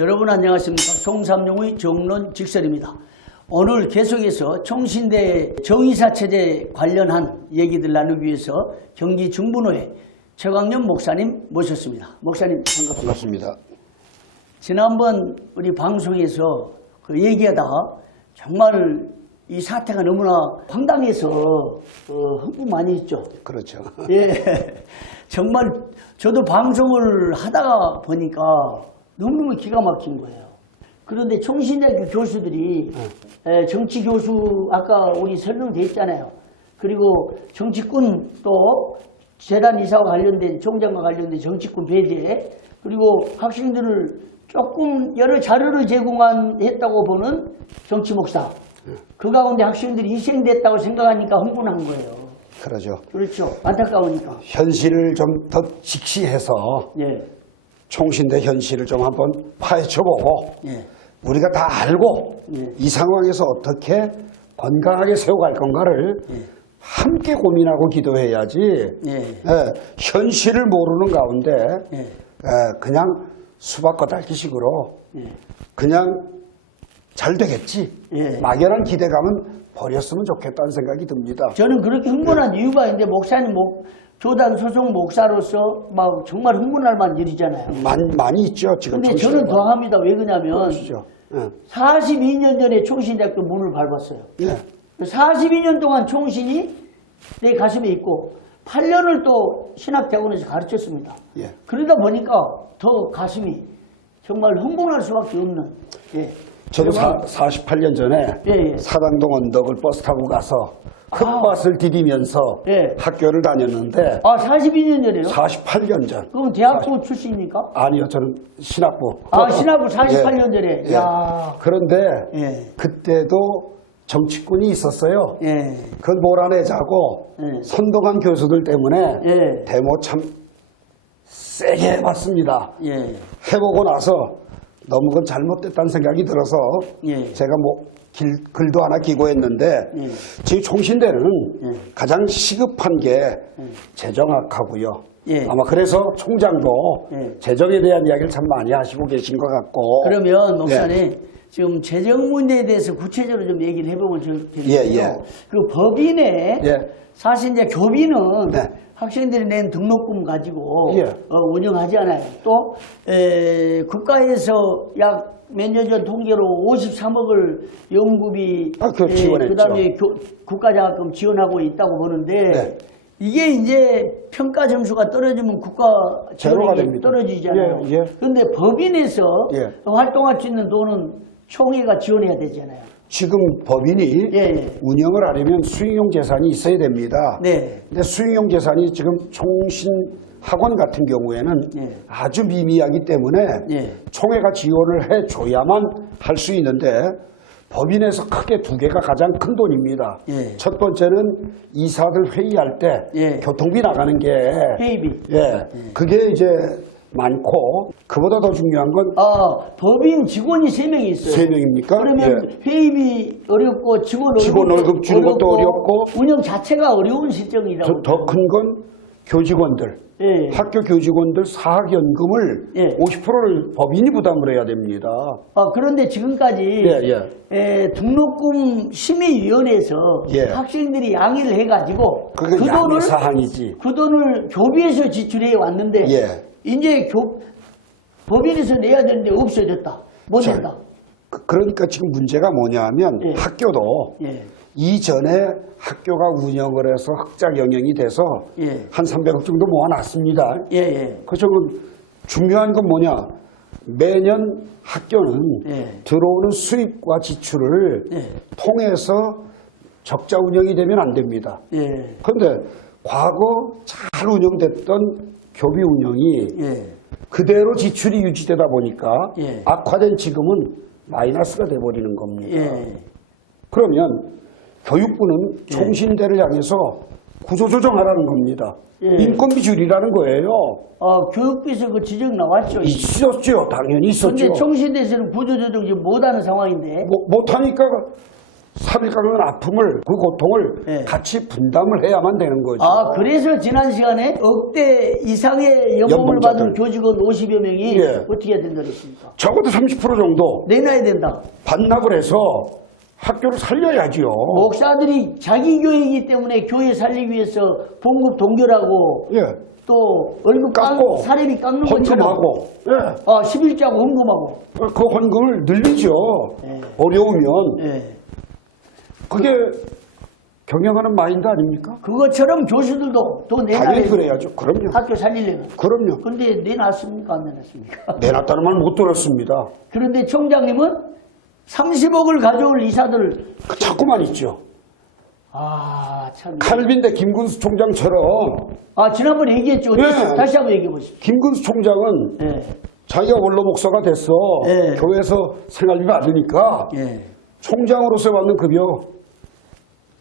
여러분 안녕하십니까. 송삼룡의 정론 직설입니다. 오늘 계속해서 총신대 정의사체제 관련한 얘기들 나누기 위해서 경기 중부노회 최광년 목사님 모셨습니다. 목사님 반갑습니다. 지난번 우리 방송에서 그 얘기하다가 정말 이 사태가 너무나 황당해서 흥분 많이 했죠. 그렇죠. 예, 정말 저도 방송을 하다가 보니까 너무너무 기가 막힌 거예요. 그런데 총신대학교 교수들이 정치 교수 아까 우리 설명돼 있잖아요. 그리고 정치꾼 또 재단 이사와 관련된 총장과 관련된 정치꾼 배제, 그리고 학생들을 조금 여러 자료를 제공했다고 보는 정치 목사, 그 가운데 학생들이 희생됐다고 생각하니까 흥분한 거예요. 그러죠. 그렇죠. 안타까우니까. 현실을 좀 더 직시해서 예. 총신대 현실을 좀 한번 파헤쳐보고 예. 우리가 다 알고 예. 이 상황에서 어떻게 건강하게 세워갈 건가를 함께 고민하고 기도해야지. 현실을 모르는 가운데 그냥 수박 겉핥기식으로 그냥 잘 되겠지. 막연한 기대감은 버렸으면 좋겠다는 생각이 듭니다. 저는 그렇게 흥분한 이유가 있는데 목사님 교단 소속 목사로서 막 정말 흥분할 만한 일이잖아요. 많이 있죠 지금. 근데 저는 더 합니다. 왜 그러냐면 그러시죠. 42년 전에 총신대학교 문을 밟았어요. 42년 동안 총신이 내 가슴에 있고 8년을 또 신학대학원에서 가르쳤습니다. 그러다 보니까 더 가슴이 정말 흥분할 수밖에 없는. 저도 48년 전에 사당동 언덕을 버스 타고 가서 흙밭을 디디면서 학교를 다녔는데. 42년 전에요? 48년 전. 그럼 대학부 출신입니까? 아니요, 저는 신학부. 신학부 48년 전에. 야. 그런데 그때도 정치꾼이 있었어요. 그건 몰아내자고 선동한 교수들 때문에 데모 참 세게 해봤습니다. 해보고 나서 너무 그건 잘못됐다는 생각이 들어서 제가 글도 하나 기고했는데 지금 총신대는 가장 시급한 게 재정학하고요. 아마 그래서 총장도 재정에 대한 이야기를 참 많이 하시고 계신 것 같고. 그러면 목사님 지금 재정 문제에 대해서 구체적으로 좀 얘기를 해보면 좋겠는데요. 그 법인에 사실 이제 교비는 학생들이 낸 등록금 가지고 운영하지 않아요. 또 국가에서 약 몇 년 전 통계로 53억을 연구비 그다음에 국가장학금 지원하고 있다고 보는데 이게 이제 평가 점수가 떨어지면 국가 지원이 떨어지잖아요. 그런데 법인에서 활동할 수 있는 돈은 총회가 지원해야 되잖아요. 지금 법인이 운영을 하려면 수익용 재산이 있어야 됩니다. 근데 수익용 재산이 지금 총신학원 같은 경우에는 아주 미미하기 때문에 총회가 지원을 해줘야만 할 수 있는데 법인에서 크게 두 개가 가장 큰 돈입니다. 첫 번째는 이사들 회의할 때 교통비 나가는 게 회의비. 그게 이제 많고, 그보다 더 중요한 건 법인 직원이 3명이 있어요. 3명입니까? 그러면 회의비 어렵고 직원 월급 주는 것도 어렵고 운영 자체가 어려운 실정이라고. 더 큰 건 교직원들, 학교 교직원들 사학연금을 50%를 법인이 부담을 해야 됩니다. 그런데 지금까지 등록금 심의위원회에서 학생들이 양해를 해가지고 그 돈을 사항이지. 그 돈을 교비에서 지출해 왔는데 이제 법인에서 내야 되는데 없어졌다. 못 낸다. 그러니까 지금 문제가 뭐냐면 학교도 이전에 학교가 운영을 해서 흑자 경영이 돼서 한 300억 정도 모아놨습니다. 그래서 중요한 건 뭐냐, 매년 학교는 들어오는 수입과 지출을 통해서 적자 운영이 되면 안 됩니다. 그런데 과거 잘 운영됐던 교비 운영이 그대로 지출이 유지되다 보니까 악화된 지금은 마이너스가 돼버리는 겁니다. 그러면 교육부는 총신대를 향해서 구조조정하라는 겁니다. 인건비 줄이라는 거예요. 교육부에서 그 지적 나왔죠. 있었죠. 당연히 있었죠. 그런데 총신대에서는 구조조정 지금 못하는 상황인데. 못하니까 삽입가는 아픔을, 그 고통을 같이 분담을 해야만 되는 거죠. 아, 그래서 지난 시간에 억대 이상의 연봉을 받은 교직원 50여 명이 어떻게 해야 된다 그랬습니까? 적어도 30% 정도 내놔야 된다. 반납을 해서 학교를 살려야지요. 목사들이 자기 교회이기 때문에 교회 살리기 위해서 봉급 동결하고 또 월급 깎고 사례비 깎는 것처럼 헌금하고 11자고 헌금하고 그 헌금을 늘리죠. 어려우면 그게 경영하는 마인드 아닙니까? 그것처럼 교수들도 더 내놔야 당연히 그래야죠. 그럼요. 학교 살리려면. 그럼요. 그런데 내놨습니까? 안 내놨습니까? 내놨다는 말 못 들었습니다. 그런데 총장님은 30억을 가져올 이사들을 자꾸만 있죠. 참. 칼빈대 김근수 총장처럼. 지난번에 얘기했죠. 다시 한번 얘기해 보십시오. 김근수 총장은 자기가 원로 목사가 됐어. 교회에서 생활비 받으니까 총장으로서 받는 급여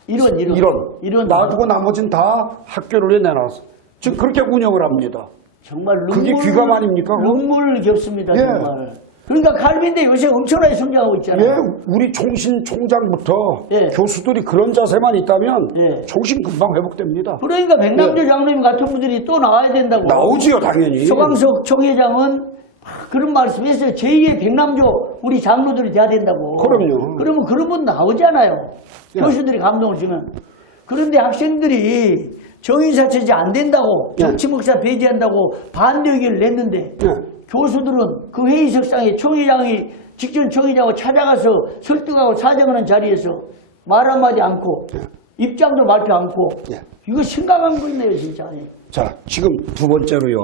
이런 놔두고 나머지는 다 학교를 내놨어. 지금 그렇게 운영을 합니다. 정말 그게 귀감 아닙니까? 눈물 겹습니다. 정말. 그러니까 칼빈대 요새 엄청나게 성장하고 있잖아요. 우리 총신 총장부터 교수들이 그런 자세만 있다면 총신 금방 회복됩니다. 그러니까 백남조 장로님 같은 분들이 또 나와야 된다고. 나오지요, 당연히. 서광석 총회장은 그런 말씀했어요. 제2의 백남조 우리 장로들이 돼야 된다고. 그럼요. 그러면 그런 분 나오잖아요. 교수들이 감동을 주면. 그런데 학생들이 정의사체제 안 된다고 정치목사 배제한다고 반대 의견을 냈는데 교수들은 그 회의석상에 총회장이 직전 총회장하고 찾아가서 설득하고 사정하는 자리에서 말 한마디 않고 입장도 발표 않고 이거 심각한 거 있네요 진짜. 자, 지금 두 번째로요.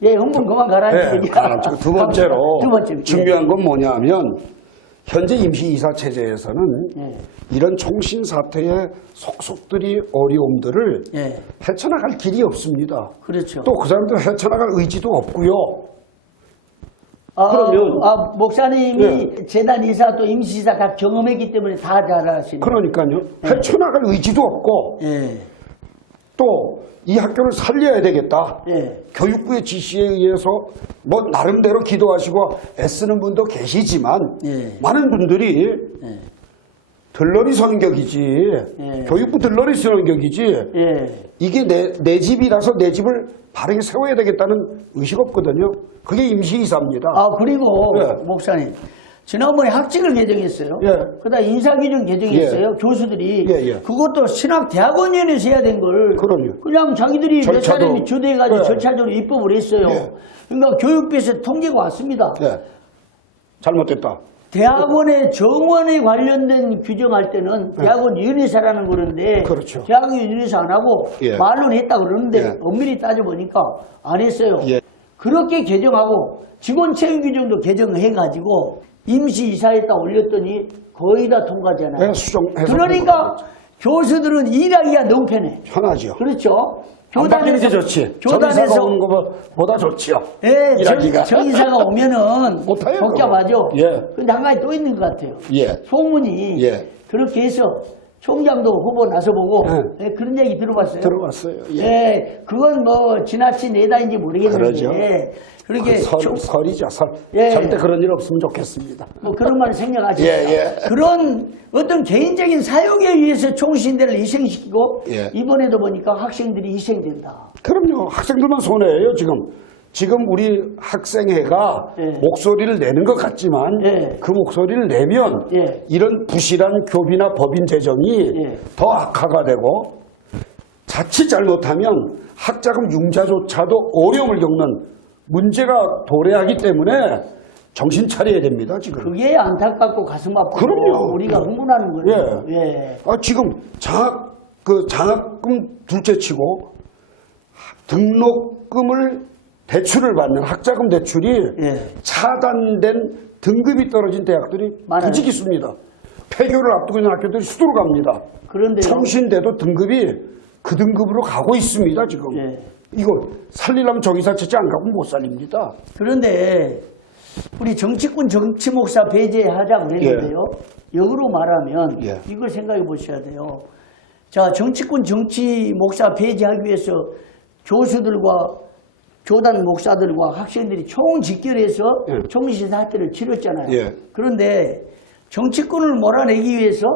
헌금 그만 가라앉히고. 두 번째로 중요한 건 뭐냐면 현재 임시이사 체제에서는 이런 총신 사태의 속속들이 어려움들을 헤쳐나갈 길이 없습니다. 그렇죠. 또 그 사람들 헤쳐나갈 의지도 없고요. 그러면 목사님이 재단 이사 또 임시이사 다 경험했기 때문에 다 잘 아시네요. 그러니까요. 헤쳐나갈 의지도 없고 또 이 학교를 살려야 되겠다. 교육부의 지시에 의해서 뭐 나름대로 기도하시고 애쓰는 분도 계시지만 많은 분들이 들러리 서는 격이지 교육부 들러리 서는 격이지 이게 내 집이라서 내 집을 바르게 세워야 되겠다는 의식 없거든요. 그게 임시이사입니다. 그리고 목사님 지난번에 학칙을 개정했어요. 그다음 인사규정 개정했어요. 교수들이 그것도 신학대학원위원회에서 해야 된 걸 그냥 자기들이 몇 사람이 주도해가지고 절차적으로 입법을 했어요. 그러니까 교육부에서 통계가 왔습니다. 잘못됐다. 대학원의 정원에 관련된 규정할 때는 대학원위원회사라는 거는데 대학원위원회사 안 하고 말로는 했다 그러는데 엄밀히 따져보니까 안 했어요. 그렇게 개정하고 직원 채용 규정도 개정해가지고 임시이사에다 올렸더니 거의 다 통과잖아요. 그러니까 교수들은 일하기가 너무 편하죠. 그렇죠. 교단에서 좋지. 정의사가 오는 것보다 좋지요. 일하기가. 정의사가 오면은 복잡하죠. 근데 한 가지 또 있는 것 같아요. 소문이 그렇게 해서 총장도 후보 나서보고 그런 얘기 들어봤어요? 들어봤어요. 그건 뭐 지나친 예단인지 모르겠는데 그렇게 설이죠. 절대 그런 일 없으면 좋겠습니다. 뭐 그런 말 생략하십시오. 그런 어떤 개인적인 사용에 의해서 총신대를 희생시키고 이번에도 보니까 학생들이 희생된다. 그럼요. 학생들만 손해예요. 지금 우리 학생회가 목소리를 내는 것 같지만 그 목소리를 내면 이런 부실한 교비나 법인 재정이 더 악화가 되고 자칫 잘못하면 학자금 융자조차도 어려움을 겪는 문제가 도래하기 때문에 정신 차려야 됩니다. 지금. 그게 안타깝고 가슴 아프고 그럼요. 우리가 흥분하는 거예요. 지금 장학금 둘째치고 등록금을 대출을 받는 학자금 대출이 차단된 등급이 떨어진 대학들이 부지 있습니다. 폐교를 앞두고 있는 학교들이 수두로 갑니다. 그런데요. 총신대도 등급이 그 등급으로 가고 있습니다. 지금. 이거 살리려면 정의사 체제 안 가고 못 살립니다. 그런데 우리 정치권 정치목사 배제하자고 그랬는데요. 역으로 말하면 이걸 생각해 보셔야 돼요. 자, 정치권 정치목사 배제하기 위해서 교수들과 교단 목사들과 학생들이 총집결해서 총신 사태를 치렀잖아요. 그런데 정치권을 몰아내기 위해서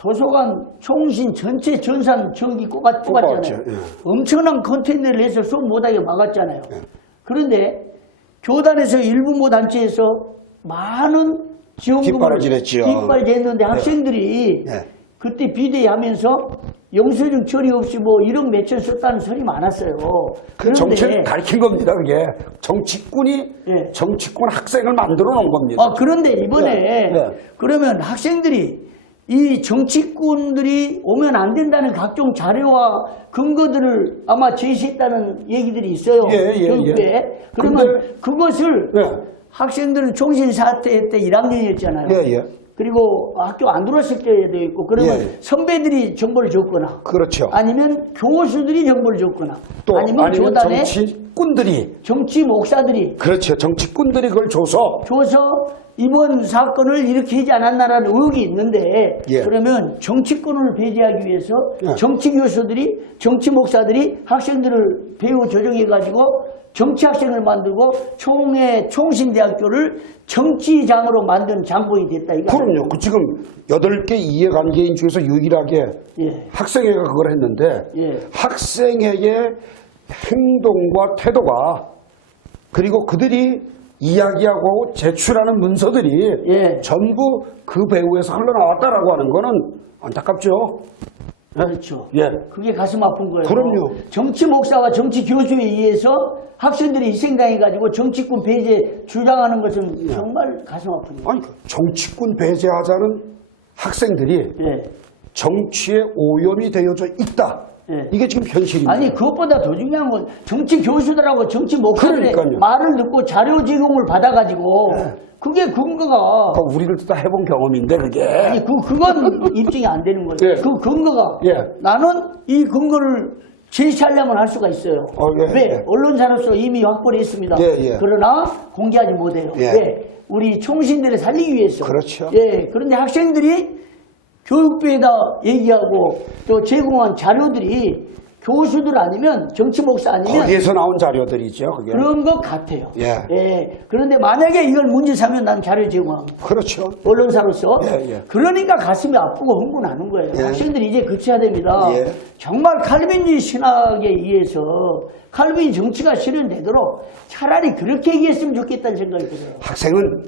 도서관 총신 전체 전산 전기 뽑았잖아요. 예. 엄청난 컨테이너를 해서 수업 못하게 막았잖아요. 예. 그런데 교단에서 일부 모 단체에서 많은 지원금을 뒷발질했는데 학생들이 그때 비대위하면서 영수증 처리 없이 뭐 1억 몇천 썼다는 소리 많았어요. 그 정치를 가리킨 겁니다. 그게 정치꾼이 정치꾼 학생을 만들어 놓은 겁니다. 그런데 이번에 그러면 학생들이 이 정치꾼들이 오면 안 된다는 각종 자료와 근거들을 아마 제시했다는 얘기들이 있어요. 교육부에. 그러면 그것을 학생들은 총신 사퇴 때 1학년이었잖아요. 그리고 학교 안 들어왔을 때도 있고 그러면 선배들이 정보를 줬거나 그렇죠. 아니면 교수들이 정보를 줬거나 또 아니면 교단의 정치꾼들이 정치 목사들이 그렇죠. 정치꾼들이 그걸 줘서 이번 사건을 이렇게 하지 않았나라는 의혹이 있는데 그러면 정치권을 배제하기 위해서 정치 교수들이 정치 목사들이 학생들을 배후 조정해가지고 정치 학생을 만들고 총신대학교를 정치장으로 만든 장본이 됐다. 이거 그럼요. 지금 8개 이해관계인 중에서 유일하게 학생회가 그걸 했는데 학생회의 행동과 태도가 그리고 그들이 이야기하고 제출하는 문서들이 전부 그 배후에서 흘러나왔다라고 하는 거는 안타깝죠. 그렇죠. 그게 가슴 아픈 거예요. 그럼요. 정치 목사와 정치 교수에 의해서 학생들이 희생당해가지고 정치꾼 배제 주장하는 것은 정말 가슴 아픈 거예요. 아니, 정치꾼 배제하자는 학생들이 정치에 오염이 되어져 있다. 이게 지금 현실입니다. 아니 그것보다 더 중요한 건 정치 교수들하고 정치 목사들의 말을 듣고 자료 제공을 받아가지고 그게 근거가 우리들도 다 해본 경험인데 그게 아니 그건 입증이 안 되는 거예요. 그 근거가 나는 이 근거를 제시하려면 할 수가 있어요. 왜? 언론사로서 이미 확보를 했습니다. 그러나 공개하지 못해요. 왜? 우리 총신들을 살리기 위해서. 그렇죠. 그런데 학생들이 교육부에다 얘기하고 또 제공한 자료들이 교수들 아니면 정치 목사 아니면 거기에서 나온 자료들이죠. 그게. 그런 것 같아요. 그런데 만약에 이걸 문제 삼으면 난 자료 제공합니다. 그렇죠. 언론사로서. 그러니까 가슴이 아프고 흥분하는 거예요. 학생들이 이제 그쳐야 됩니다. 정말 칼빈주의 신학에 의해서 칼빈 정치가 실현되도록 차라리 그렇게 얘기했으면 좋겠다는 생각이 들어요. 학생은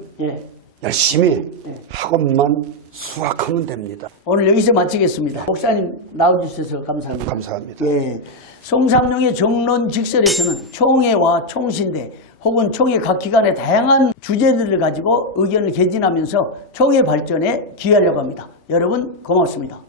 열심히 학업만 수학하면 됩니다. 오늘 여기서 마치겠습니다. 목사님 나와주셔서 감사합니다. 감사합니다. 송삼룡의 정론 직설에서는 총회와 총신대 혹은 총회 각 기관의 다양한 주제들을 가지고 의견을 개진하면서 총회 발전에 기여하려고 합니다. 여러분 고맙습니다.